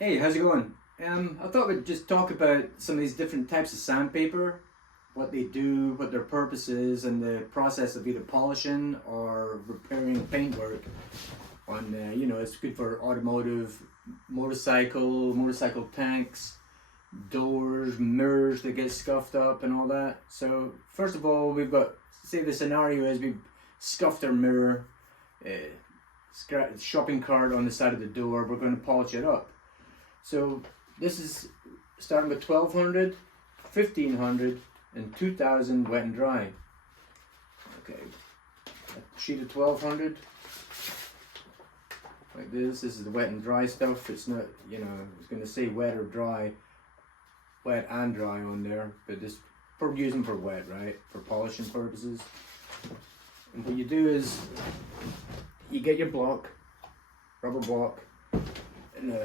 Hey, how's it going? I thought we'd just talk about some of these different types of sandpaper, what they do, what their purpose is, and the process of either polishing or repairing paintwork. It's good for automotive, motorcycle tanks, doors, mirrors that get scuffed up, and all that. So first of all, we've got, say the scenario is we've scuffed our mirror, uh, shopping cart on the side of the door. We're going to polish it up. So this is starting with 1200, 1500, and 2000 wet and dry. Okay, a sheet of 1200, like this. This is the wet and dry stuff. It's not, it's going to say wet or dry, wet and dry on there, but this we're using for wet, right? For polishing purposes. And what you do is you get your block, rubber block, and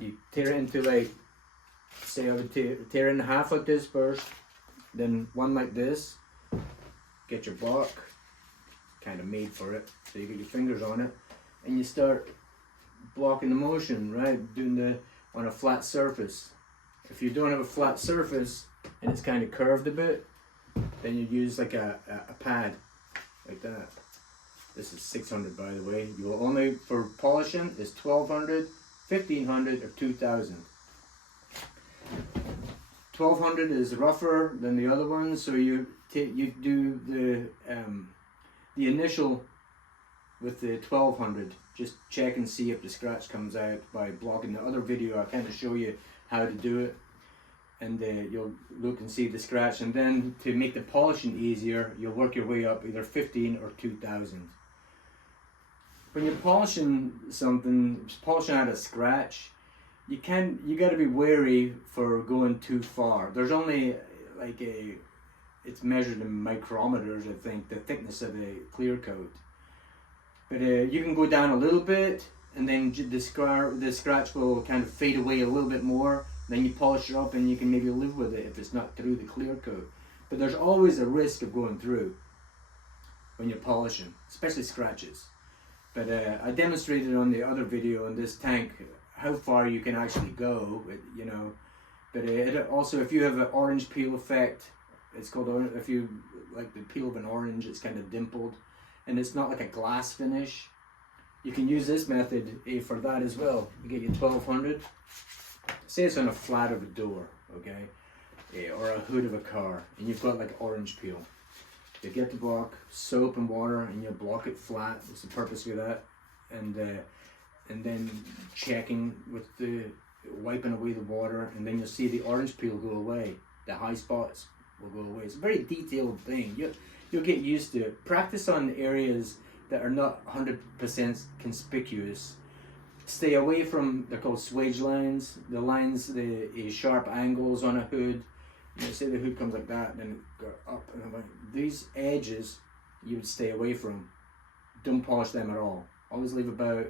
you tear it into, like, say I would tear it in half like this first, then one like this. Get your block, kind of made for it, so you get your fingers on it, and you start blocking the motion, right? Doing on a flat surface. If you don't have a flat surface and it's kind of curved a bit, then you use like a pad like that. This is 600, by the way. You will only, for polishing, is 1200, 1500, or 2000. 1200 is rougher than the other ones, so you do the initial with the 1200. Just check and see if the scratch comes out by blocking. The other video I kind of show you how to do it, and you'll look and see the scratch. And then to make the polishing easier, you'll work your way up either 15 or 2000. When you're polishing something, polishing out a scratch, you got to be wary for going too far. There's only like it's measured in micrometers, I think, the thickness of the clear coat. But you can go down a little bit, and then the scratch will kind of fade away a little bit more. Then you polish it up, and you can maybe live with it if it's not through the clear coat. But there's always a risk of going through when you're polishing, especially scratches. But I demonstrated on the other video in this tank how far you can actually go, But it also, if you have an orange peel effect, it's called, if you like the peel of an orange, it's kind of dimpled, and it's not like a glass finish. You can use this method for that as well. You get your 1200. Say it's on a flat of a door, okay, or a hood of a car, and you've got like orange peel. You get the block, soap and water, and you block it flat. That's the purpose of that. And then checking with the wiping away the water, and then you'll see the orange peel go away. The high spots will go away. It's a very detailed thing. You'll get used to it. Practice on areas that are not 100% conspicuous. Stay away from, they're called swage lines. The lines, the sharp angles on a hood. Say the hood comes like that, then it goes up and like these edges, you would stay away from. Don't polish them at all. Always leave about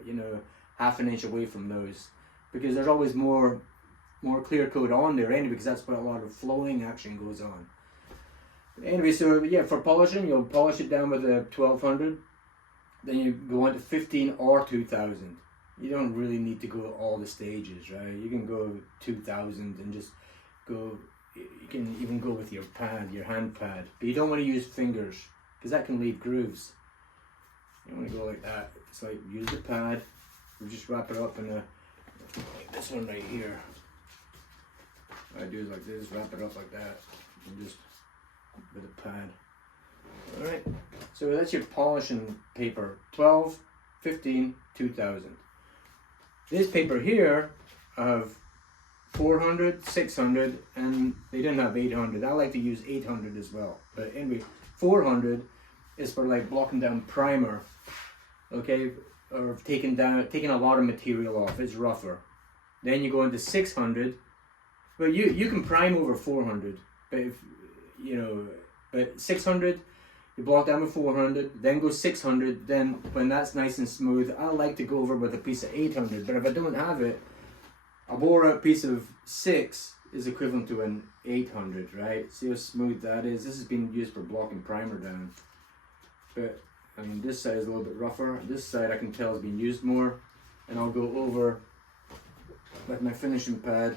half an inch away from those, because there's always more clear coat on there anyway, because that's where a lot of flowing action goes on. Anyway, so yeah, for polishing, you'll polish it down with a 1200. Then you go on to 15 or 2000. You don't really need to go all the stages, right? You can go 2000 and just go. You can even go with your pad, your hand pad, but you don't want to use fingers, because that can leave grooves. You want to go like that. It's like, use the pad, you just wrap it up in like this one right here. What I do is like this, wrap it up like that, and just with a pad. Alright, so that's your polishing paper, 12, 15, 2000. This paper here, I have 400, 600, and they didn't have 800. I like to use 800 as well. But anyway, 400 is for like blocking down primer, okay, or taking a lot of material off. It's rougher. Then you go into 600. Well, you can prime over 400, but but 600, you block down with 400, then go 600. Then when that's nice and smooth, I like to go over with a piece of 800. But if I don't have it, a wore out piece of 6 is equivalent to an 800, right? See how smooth that is? This is being used for blocking primer down. But I mean, this side is a little bit rougher. This side I can tell is being used more. And I'll go over with my finishing pad,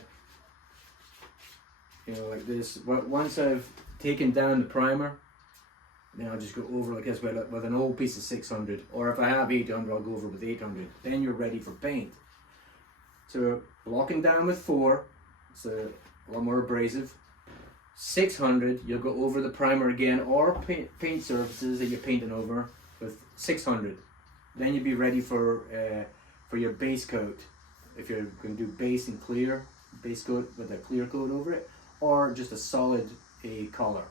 you know, like this. Once I've taken down the primer, then I'll just go over like this with an old piece of 600, or if I have 800, I'll go over with 800. Then you're ready for paint. So blocking down with 4, it's a lot more abrasive. 600, you'll go over the primer again, or paint surfaces that you're painting over with 600. Then you'll be ready for your base coat. If you're going to do base and clear, base coat with a clear coat over it, or just a solid color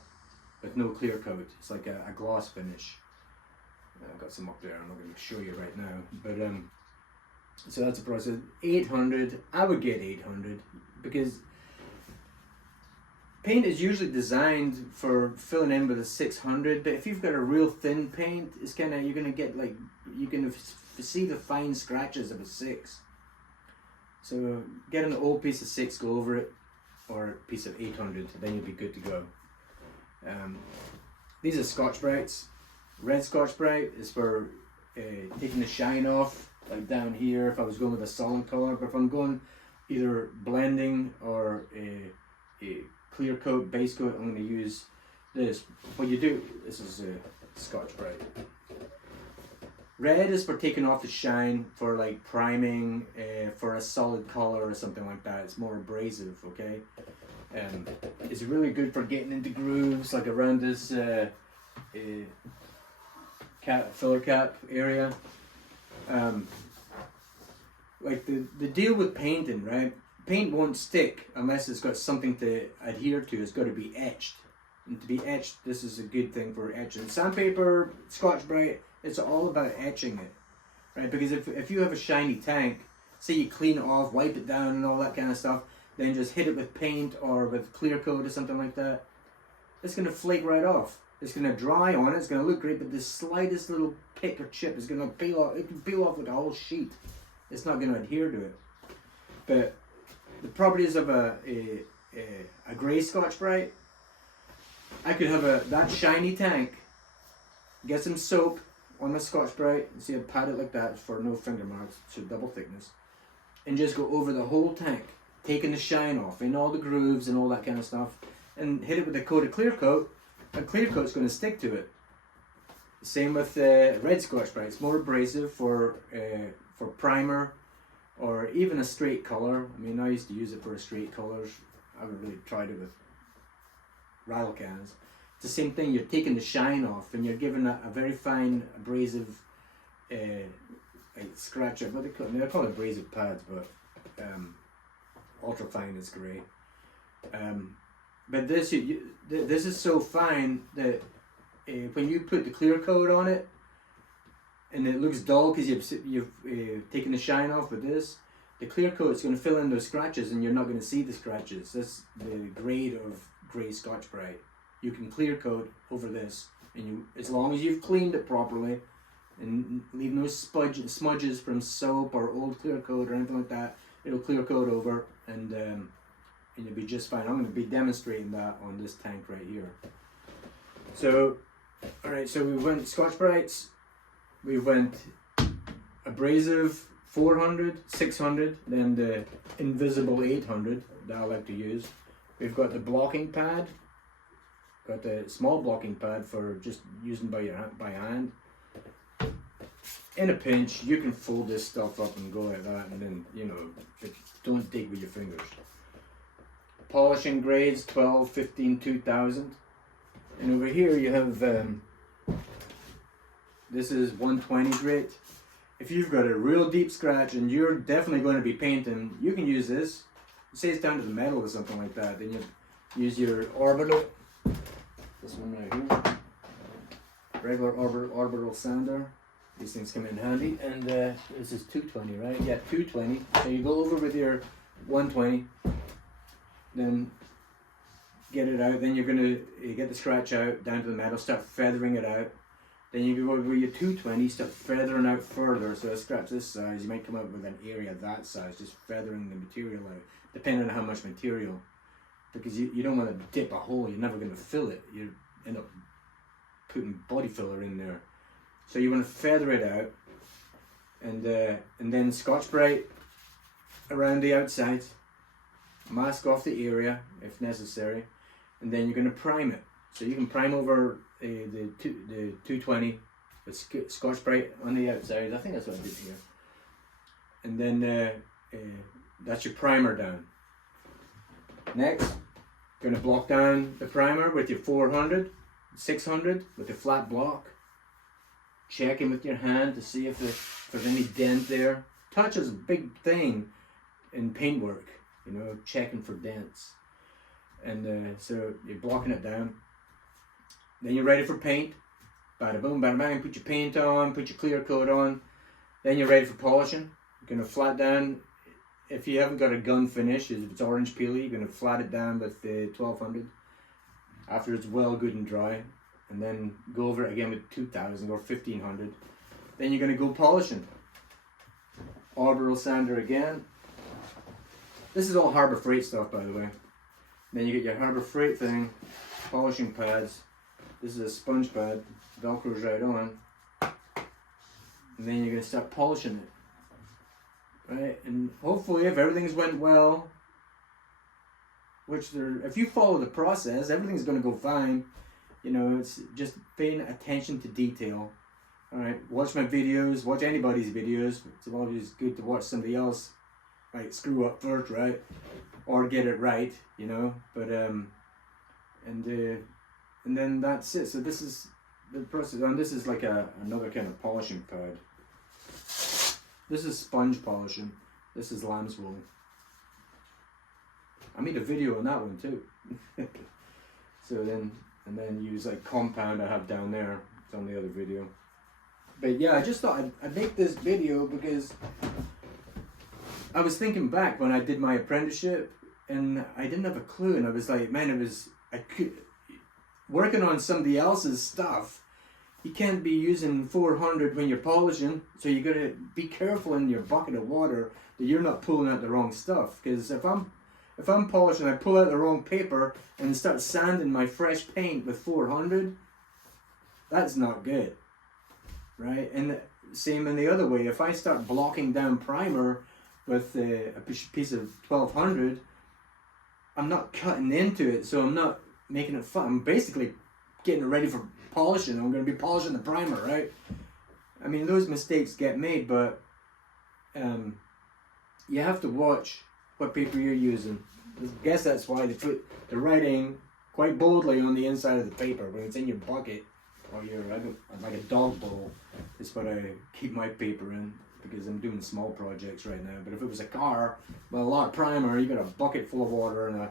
with no clear coat. It's like a gloss finish. I've got some up there, I'm not going to show you right now, but so that's the process. 800, I would get 800, because paint is usually designed for filling in with a 600, but if you've got a real thin paint, it's kind of, you're going to get like, you can see the fine scratches of a 6. So get an old piece of 6, go over it, or a piece of 800, then you'll be good to go. These are Scotch-Brites. Red Scotch-Brite is for taking the shine off, like down here if I was going with a solid color, but if I'm going either blending or a clear coat, base coat, I'm going to use this. What you do, this is a Scotch-Brite. Red is for taking off the shine, for like priming, for a solid color or something like that. It's more abrasive, okay? It's really good for getting into grooves, like around this filler cap area. Like the deal with painting, right? Paint won't stick unless it's got something to adhere to. It's got to be etched. And to be etched, this is a good thing for etching. Sandpaper, Scotch-Brite, it's all about etching it, right? Because if you have a shiny tank, say you clean it off, wipe it down and all that kind of stuff, then just hit it with paint or with clear coat or something like that, it's going to flake right off. It's going to dry on it, it's going to look great, but the slightest little pick or chip is going to peel off. It can peel off with a whole sheet. It's not going to adhere to it. But the properties of a grey Scotch-Brite, I could have that shiny tank, get some soap on my Scotch-Brite, and see I pat it like that for no finger marks, so double thickness, and just go over the whole tank, taking the shine off in all the grooves and all that kind of stuff, and hit it with a coat of clear coat, and clear coat's going to stick to it. Same with red Scotch-Brite. It's more abrasive for primer or even a straight color. I mean, I used to use it for straight colors. I haven't really tried it with rattle cans. It's the same thing. You're taking the shine off and you're giving a very fine abrasive like scratch up. What they call, I mean, they're called abrasive pads, but ultra fine is great. But this is so fine that when you put the clear coat on it and it looks dull because you've taken the shine off with this, the clear coat is going to fill in those scratches and you're not going to see the scratches. That's the grade of grey Scotch-Brite. You can clear coat over this, and as long as you've cleaned it properly and leave no smudges from soap or old clear coat or anything like that, it'll clear coat over and you'll be just fine. I'm going to be demonstrating that on this tank right here. So, alright, so we went Scotch-Brites, we went abrasive 400, 600, then the invisible 800 that I like to use. We've got the blocking pad, got the small blocking pad for just using by hand. In a pinch, you can fold this stuff up and go like that, and then, you know, don't dig with your fingers. Polishing grades 12, 15, 2000. And over here you have, this is 120 grit. If you've got a real deep scratch and you're definitely going to be painting, you can use this. Say it's down to the metal or something like that, then you use your orbital. This one right here. Regular orbital sander. These things come in handy. And this is 220, right? Yeah, 220. So you go over with your 120. Then get it out. Then you're going to get the scratch out down to the metal, start feathering it out. Then you go over your 220, start feathering out further. So a scratch this size, you might come up with an area that size, just feathering the material out, depending on how much material. Because you don't want to dip a hole, you're never going to fill it. You end up putting body filler in there. So you want to feather it out, and then Scotch-Brite around the outside, mask off the area if necessary, and then you're going to prime it. So you can prime over the 220 with Scotch-Brite on the outside. I think that's what I did here. And then that's your primer down. Next, going to block down the primer with your 400, 600 with the flat block. Checking with your hand to see if there's any dent there. Touch is a big thing in paintwork, you know, checking for dents. And so you're blocking it down. Then you're ready for paint. Bada boom, bada bang, put your paint on, put your clear coat on. Then you're ready for polishing. You're going to flat down. If you haven't got a gun finish, if it's orange peely, you're going to flat it down with the 1200 after it's well good and dry. And then go over it again with 2000 or 1500. Then you're going to go polishing. Orbital sander again. This is all Harbor Freight stuff, by the way. Then you get your Harbor Freight thing, polishing pads. This is a sponge pad, Velcro's right on. And then you're going to start polishing it. Right? And hopefully, if everything's went well, if you follow the process, everything's going to go fine. You know, it's just paying attention to detail. Alright, watch my videos, watch anybody's videos. It's always good to watch somebody else, like, screw up first, right? Or get it right, you know. But, and then that's it. So this is the process. And this is like another kind of polishing pad. This is sponge polishing. This is lamb's wool. I made a video on that one too. So then, and then use like compound I have down there. It's on the other video. But yeah, I just thought I'd make this video because I was thinking back when I did my apprenticeship and I didn't have a clue, and I was like, man, working on somebody else's stuff. You can't be using 400 when you're polishing, so you gotta be careful in your bucket of water that you're not pulling out the wrong stuff. Because if I'm polishing, I pull out the wrong paper and start sanding my fresh paint with 400, that's not good, right? And same in the other way. If I start blocking down primer with a piece of 1200, I'm not cutting into it, so I'm not making it fun. I'm basically getting it ready for polishing. I'm going to be polishing the primer, right? I mean, those mistakes get made, but you have to watch what paper you're using. I guess that's why they put the writing quite boldly on the inside of the paper when it's in your bucket or like a dog bowl. Is what I keep my paper in because I'm doing small projects right now. But if it was a car with a lot of primer, you got a bucket full of water and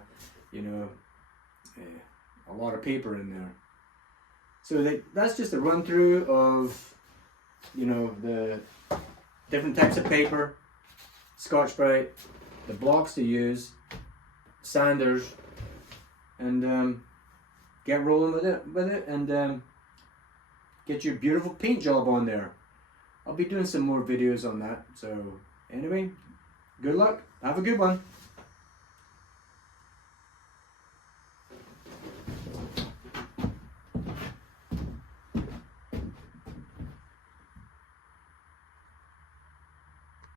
a lot of paper in there. So that's just a run through of, you know, the different types of paper, Scotch-Brite, the blocks to use, sanders, and get rolling with it, and get your beautiful paint job on there. I'll be doing some more videos on that. So anyway, good luck. Have a good one.